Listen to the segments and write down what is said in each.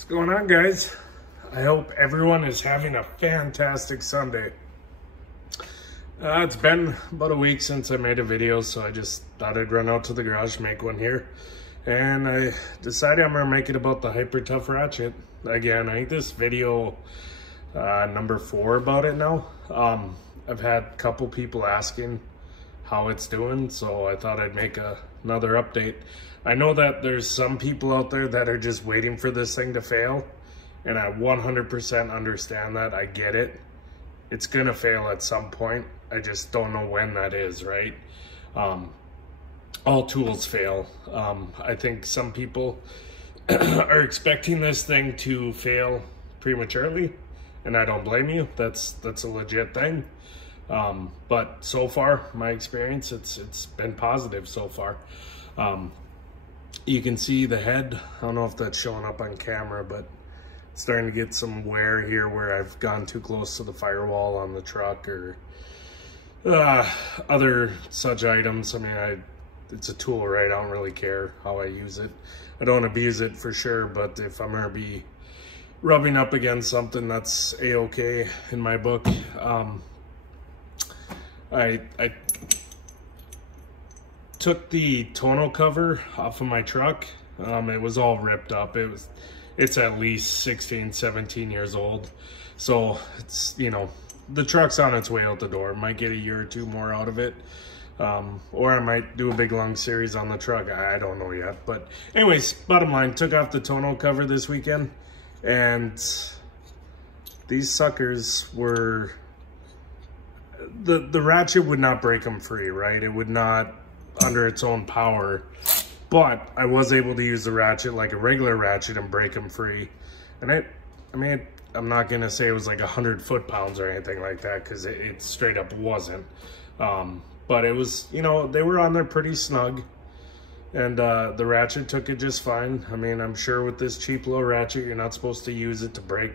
What's going on, guys? I hope everyone is having a fantastic Sunday. It's been about a week since I made a video, so I just thought I'd run out to the garage, make one here. And I decided I'm gonna make it about the Hyper Tough ratchet. Again, I think this video number 4 about it now. I've had a couple people asking how it's doing, so I thought I'd make another update. I know that there's some people out there that are just waiting for this thing to fail, and I 100% understand that. I get it. It's gonna fail at some point. I just don't know when that is, right? All tools fail. I think some people are expecting this thing to fail prematurely, and I don't blame you. That's a legit thing. But so far, my experience, it's been positive so far. You can see the head. I don't know if that's showing up on camera, but it's starting to get some wear here where I've gone too close to the firewall on the truck or other such items. I mean, it's a tool, right? I don't really care how I use it. I don't abuse it for sure, but if I'm gonna be rubbing up against something, that's a-okay in my book. I took the tonneau cover off of my truck. It was all ripped up. It's at least 16, 17 years old. So it's, you know, the truck's on its way out the door. Might get a year or two more out of it. Or I might do a big long series on the truck. I don't know yet. But anyways, bottom line, took off the tonneau cover this weekend. And these suckers were, the ratchet would not break them free, right? It would not under its own power, but I was able to use the ratchet like a regular ratchet and break them free. And I mean, I'm not gonna say it was like 100 foot-pounds or anything like that, because it straight up wasn't. But it was, you know, they were on there pretty snug, and the ratchet took it just fine. I mean, I'm sure with this cheap little ratchet, you're not supposed to use it to break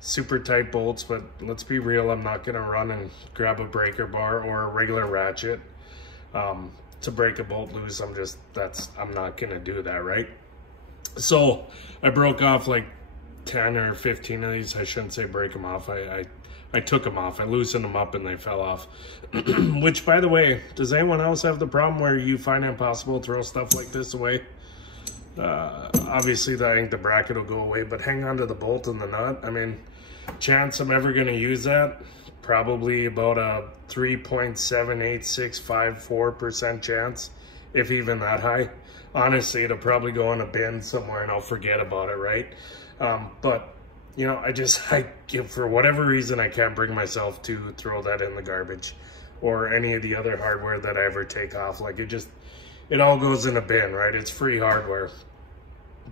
super tight bolts, but let's be real, I'm not gonna run and grab a breaker bar or a regular ratchet to break a bolt loose. I'm not gonna do that, right? So I broke off like 10 or 15 of these. I shouldn't say break them off. I took them off. I loosened them up and they fell off. Which, by the way, does anyone else have the problem where you find it impossible to throw stuff like this away? Obviously, I think the bracket will go away, but hang on to the bolt and the nut. I mean, chance I'm ever gonna use that, probably about a 3.78654% chance, if even that high. Honestly, it'll probably go in a bin somewhere and I'll forget about it, right? But you know, for whatever reason, I can't bring myself to throw that in the garbage or any of the other hardware that I ever take off. Like it all goes in a bin, right? It's free hardware.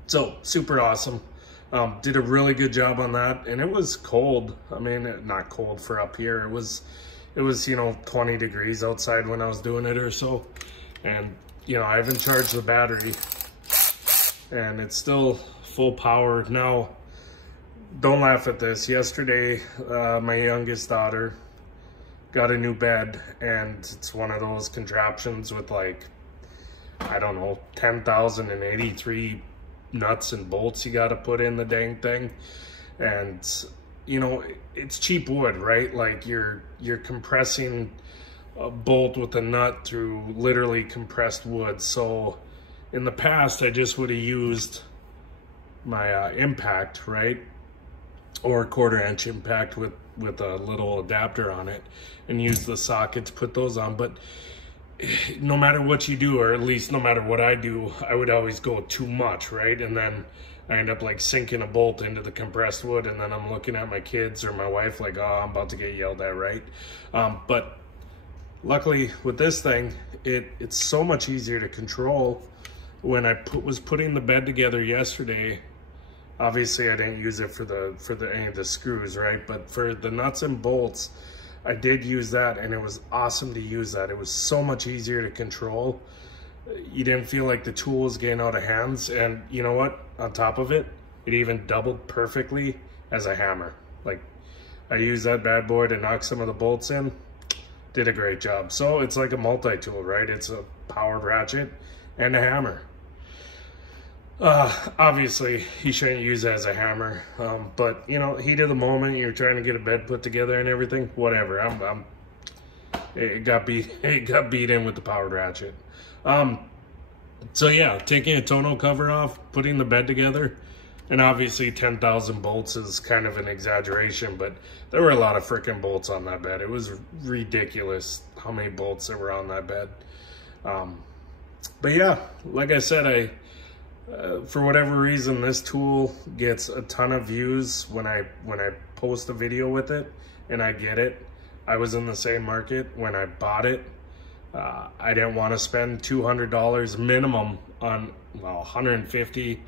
So super awesome. Did a really good job on that, and it was cold. I mean, not cold for up here. It was, you know, 20 degrees outside when I was doing it or so. And, you know, I haven't charged the battery, and it's still full power. Now, don't laugh at this. Yesterday, my youngest daughter got a new bed, and it's one of those contraptions with like, I don't know, 10,083 nuts and bolts you got to put in the dang thing. And you know, it's cheap wood, right? Like you're compressing a bolt with a nut through literally compressed wood. So in the past, I just would have used my impact, right, or a 1/4-inch impact with a little adapter on it, and use the socket to put those on. But no matter what you do, or at least no matter what I do, I would always go too much, right? And then I end up like sinking a bolt into the compressed wood, and then I'm looking at my kids or my wife like, oh, I'm about to get yelled at, right? But luckily with this thing, it's so much easier to control. When I was putting the bed together yesterday, obviously I didn't use it for any of the screws, right? But for the nuts and bolts, I did use that, and it was awesome to use that. It was so much easier to control. You didn't feel like the tool was getting out of hands. And you know what? On top of it, it even doubled perfectly as a hammer. Like, I used that bad boy to knock some of the bolts in. Did a great job. So it's like a multi-tool, right? It's a powered ratchet and a hammer. Obviously, he shouldn't use it as a hammer, but you know, heat of the moment, you're trying to get a bed put together and everything. Whatever. It got beat in with the powered ratchet. So yeah, taking a tonneau cover off, putting the bed together, and obviously 10,000 bolts is kind of an exaggeration, but there were a lot of freaking bolts on that bed. It was ridiculous how many bolts there were on that bed. But yeah, like I said, for whatever reason, this tool gets a ton of views when I post a video with it, and I get it. I was in the same market when I bought it. I didn't want to spend $200 minimum on, well, $150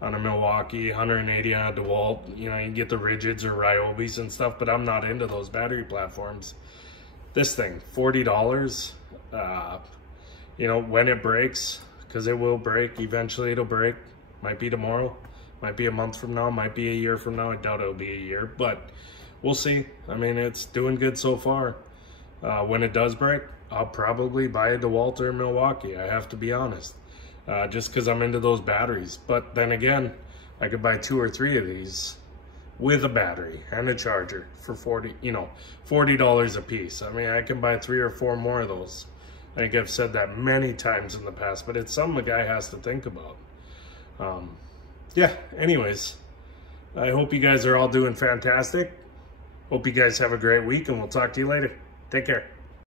on a Milwaukee, $180 on a DeWalt. You know, you can get the Rigids or Ryobis and stuff, but I'm not into those battery platforms. This thing, $40. You know, when it breaks, because it will break, eventually it'll break. Might be tomorrow, might be a month from now, might be a year from now. I doubt it'll be a year, but we'll see. I mean, it's doing good so far. When it does break, I'll probably buy a DeWalt or a Milwaukee. I have to be honest, just because I'm into those batteries. But then again, I could buy 2 or 3 of these with a battery and a charger for $40 a piece. I mean, I can buy 3 or 4 more of those. I think I've said that many times in the past, but it's something the guy has to think about. Yeah, anyways, I hope you guys are all doing fantastic. Hope you guys have a great week, and we'll talk to you later. Take care.